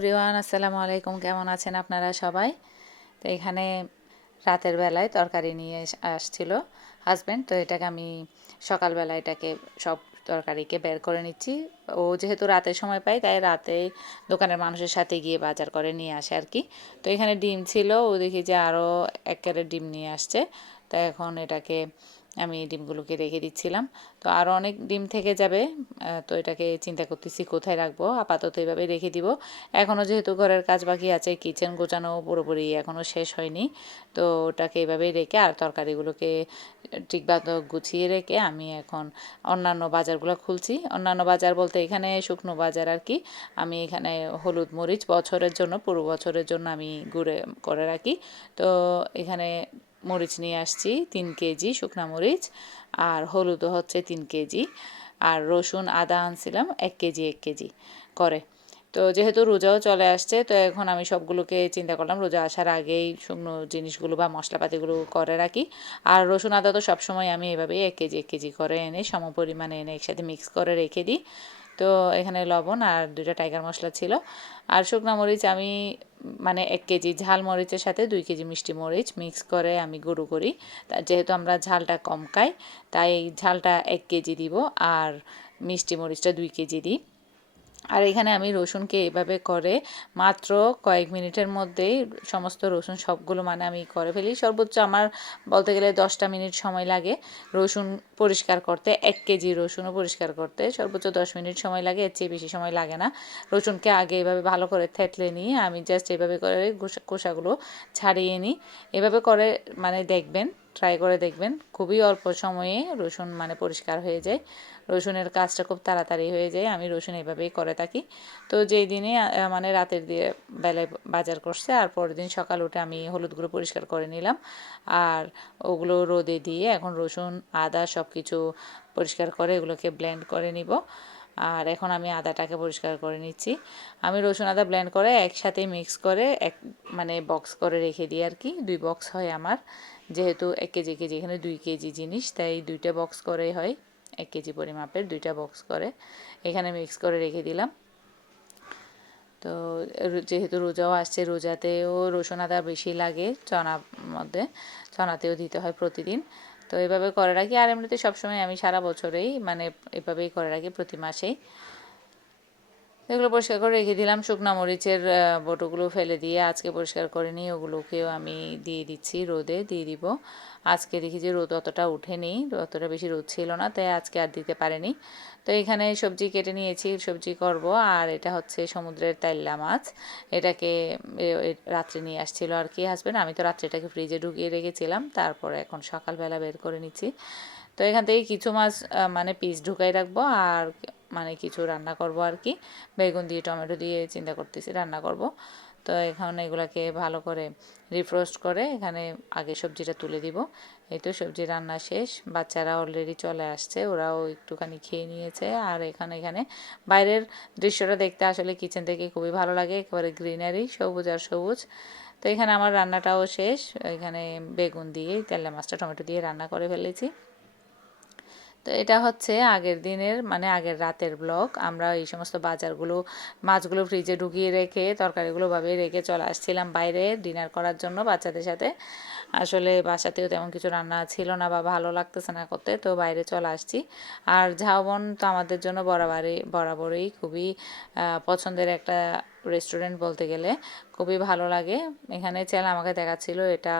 Everyone, আসসালামু আলাইকুম। কেমন আছেন আপনারা সবাই? তো এখানে রাতের বেলায় তরকারি নিয়ে আসছিল হাজব্যান্ড। তো এটাকে আমি সকালবেলা এটাকে সব তরকারিকে বের করে নিচ্ছি। ও যেহেতু রাতের সময় পাই, তাই রাতে দোকানের মানুষের সাথে গিয়ে বাজার করে নিয়ে আসে আর কি। তো এখানে ডিম ছিল, ও দেখি যে আরও 1 ক্যারেট ডিম নিয়ে আসছে। তো এখন এটাকে আমি ডিমগুলোকে রেখে দিচ্ছিলাম। তো আরও অনেক ডিম থেকে যাবে, তো এটাকে চিন্তা করতেছি কোথায় রাখবো। আপাতত এইভাবে রেখে দিব। এখনও যেহেতু ঘরের কাজ বাকি আছে, কিচেন গোছানো পুরোপুরি এখনও শেষ হয়নি, তো ওটাকে এভাবেই রেখে আর তরকারিগুলোকে ঠিকমতো গুছিয়ে রেখে আমি এখন অন্যান্য বাজারগুলো খুলছি। অন্যান্য বাজার বলতে এখানে শুকনো বাজার আর কি। আমি এখানে হলুদ মরিচ বছরের জন্য, পুরো বছরের জন্য আমি গুঁড়ে করে রাখি। তো এখানে মরিচ নিয়ে আসছি 3 কেজি শুকনা মরিচ, আর হলুদও হচ্ছে 3 কেজি, আর রসুন আদা আনছিলাম 1 কেজি 1 কেজি করে। তো যেহেতু রোজাও চলে আসছে, তো এখন আমি সবগুলোকে চিন্তা করলাম রোজা আসার আগেই শুকনো জিনিসগুলো বা মশলাপাতিগুলো করে রাখি। আর রসুন আদা তো সবসময় আমি এভাবেই 1 কেজি 1 কেজি করে এনে সমপরিমাণে এনে একসাথে মিক্স করে রেখে দিই। তো এখানে লবণ আর 2টা টাইগার মশলা ছিল। আর শুকনো মরিচ আমি মানে 1 কেজি ঝাল মরিচের সাথে 2 কেজি মিষ্টি মরিচ মিক্স করে আমি গুঁড়ো করি। যেহেতু আমরা ঝালটা কম খাই, তাই ঝালটা 1 কেজি দিব আর মিষ্টি মরিচটা 2 কেজি দিই। আর এখানে আমি রসুনকে এভাবে করে মাত্র কয়েক মিনিটের মধ্যেই সমস্ত রসুন সবগুলো মানে আমি করে ফেলি। সর্বোচ্চ আমার বলতে গেলে 10টা মিনিট সময় লাগে রসুন পরিষ্কার করতে। 1 কেজি রসুনও পরিষ্কার করতে সর্বোচ্চ 10 মিনিট সময় লাগে, এর চেয়ে বেশি সময় লাগে না। রসুনকে আগে এভাবে ভালো করে থেতলে নিয়ে আমি জাস্ট এভাবে করে খোসাগুলো ছাড়িয়ে নিই। এভাবে করে মানে দেখবেন, ট্রাই করে দেখবেন, খুবই অল্প সময়ে রসুন মানে পরিষ্কার হয়ে যায়। রসুনের কাজটা খুব তাড়াতাড়ি হয়ে যায়, আমি রসুন এভাবেই করে থাকি। তো যেই দিনে মানে রাতের দিয়ে বেলায় বাজার করছে, আর পরের দিন সকাল উঠে আমি হলুদগুলো পরিষ্কার করে নিলাম আর ওগুলো রোদে দিয়ে এখন রসুন আদা সব কিছু পরিষ্কার করে এগুলোকে ব্লেন্ড করে নিব। আর এখন আমি আদাটাকে পরিষ্কার করে নিচ্ছি। আমি রসুন আদা ব্লেন্ড করে একসাথে মিক্স করে মানে বক্স করে রেখে দিই আর কি। 2 বক্স হয় আমার, যেহেতু 1 কেজি কেজি এখানে 2 কেজি জিনিস, তাই 2টা বক্স করেই হয়। 1 কেজি পরিমাপের 2টা বক্স করে এখানে মিক্স করে রেখে দিলাম। তো যেহেতু রোজাও আসছে, রোজাতেও রসুন আদা বেশি লাগে, চনার মধ্যে চনাতেও দিতে হয় প্রতিদিন। তো এভাবে করে রাখি। আর এমনিতে সবসময় আমি সারা বছরেই মানে এভাবেই করে রাখি, প্রতি মাসেই। এগুলো পরিষ্কার করে রেখে দিলাম। শুকনা মরিচের বটোগুলো ফেলে দিয়ে আজকে পরিষ্কার করে নিই, ওগুলোকেও আমি দিয়ে দিচ্ছি, রোদে দিয়ে দিব। আজকে দেখি যে রোদ অতটা উঠেনি, অতটা বেশি রোদ ছিল না, তাই আজকে আর দিতে পারিনি। তো এখানে সবজি কেটে নিয়েছি, সবজি করব। আর এটা হচ্ছে সমুদ্রের তাইল্লা মাছ। এটাকে রাত্রে নিয়ে আসছিল আর কি হাজব্যান্ড। আমি তো রাত্রে এটাকে ফ্রিজে ঢুকিয়ে রেখেছিলাম, তারপরে এখন সকালবেলা বের করে নিচ্ছি। তো এখান থেকে কিছু মাছ মানে পিস ঢুকাই রাখবো, আর মানে কিছু রান্না করব আর কি। বেগুন দিয়ে টমেটো দিয়ে চিন্তা করতেছি রান্না করব। তো এখন এগুলাকে ভালো করে রিফ্রোস্ট করে এখানে আগে সবজিটা তুলে দিব। এই তো সবজি রান্না শেষ, বাচ্চারা অলরেডি চলে আসছে, ওরাও একটুখানি খেয়ে নিয়েছে। আর এখানে বাইরের দৃশ্যটা দেখতে আসলে কিচেন থেকে খুবই ভালো লাগে, একেবারে গ্রিনারি, সবুজ আর সবুজ। তো এখানে আমার রান্নাটাও শেষ। এখানে বেগুন দিয়ে তেলে মাছটা টমেটো দিয়ে রান্না করে ফেলেছি। তো এটা হচ্ছে আগের দিনের মানে আগের রাতের ব্লগ। আমরা এই সমস্ত বাজারগুলো মাছগুলো ফ্রিজে ঢুকিয়ে রেখে তরকারিগুলো ভাবে রেখে চলে আসছিলাম বাইরে ডিনার করার জন্য বাচ্চাদের সাথে। আসলে বাসাতেও তেমন কিছু রান্না ছিল না বা ভালো লাগতেছে না করতে, তো বাইরে চলে আসছি। আর ঝাউবন তো আমাদের জন্য বরাবরই খুবই পছন্দের একটা রেস্টুরেন্ট বলতে গেলে, খুবই ভালো লাগে। এখানে ছেলে আমাকে দেখাচ্ছিল এটা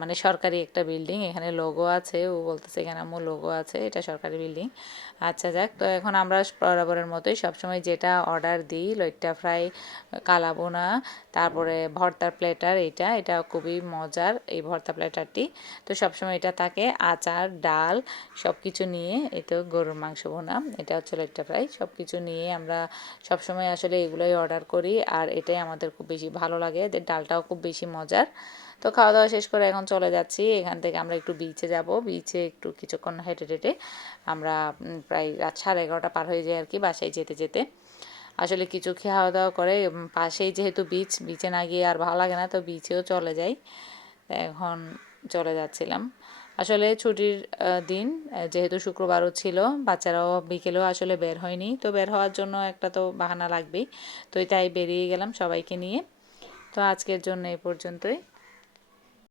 মানে সরকারি একটা বিল্ডিং, এখানে লোগো আছে, ও বলতেছে এখানে আমার লোগো আছে, এটা সরকারি বিল্ডিং। আচ্ছা যাক, তো এখন আমরা বরাবরের মতোই সবসময় যেটা অর্ডার দিই, লইট্টা ফ্রাই, কালাবোনা, তারপরে ভর্তার প্লেটার, এটা খুবই মজার এই ভর্তা প্লেটারটি। তো সবসময় এটা থাকে, আচার ডাল সব কিছু নিয়ে। এতে গরুর মাংস ভোনা, এটা হচ্ছে লইট্টা ফ্রাই, সব কিছু নিয়ে আমরা সবসময় আসলে এগুলোই অর্ডার করি। আর এটাই আমাদের খুব বেশি ভালো লাগে, এদের ডালটাও খুব বেশি মজার। তো খাওয়া দাওয়া শেষ করে এখন চলে যাচ্ছি। এখান থেকে আমরা একটু বিচে যাব, বিচে একটু কিছুক্ষণ হেঁটে হেঁটে আমরা প্রায় রাত 11:30 পার হয়ে যায় আর কি বাসায় যেতে যেতে। আসলে কিছু খাওয়া দাওয়া করে পাশেই যেহেতু বিচে না গিয়ে আর ভালো লাগে না, তো বিচেও চলে যাই। এখন চলে যাচ্ছিলাম। আসলে ছুটির দিন, যেহেতু শুক্রবারও ছিল, বাচ্চারাও বিকেলেও আসলে বের হয়নি, তো বের হওয়ার জন্য একটা তো বাহানা লাগবেই। তো তাই বেরিয়ে গেলাম সবাইকে নিয়ে। তো আজকের জন্য এই পর্যন্তই।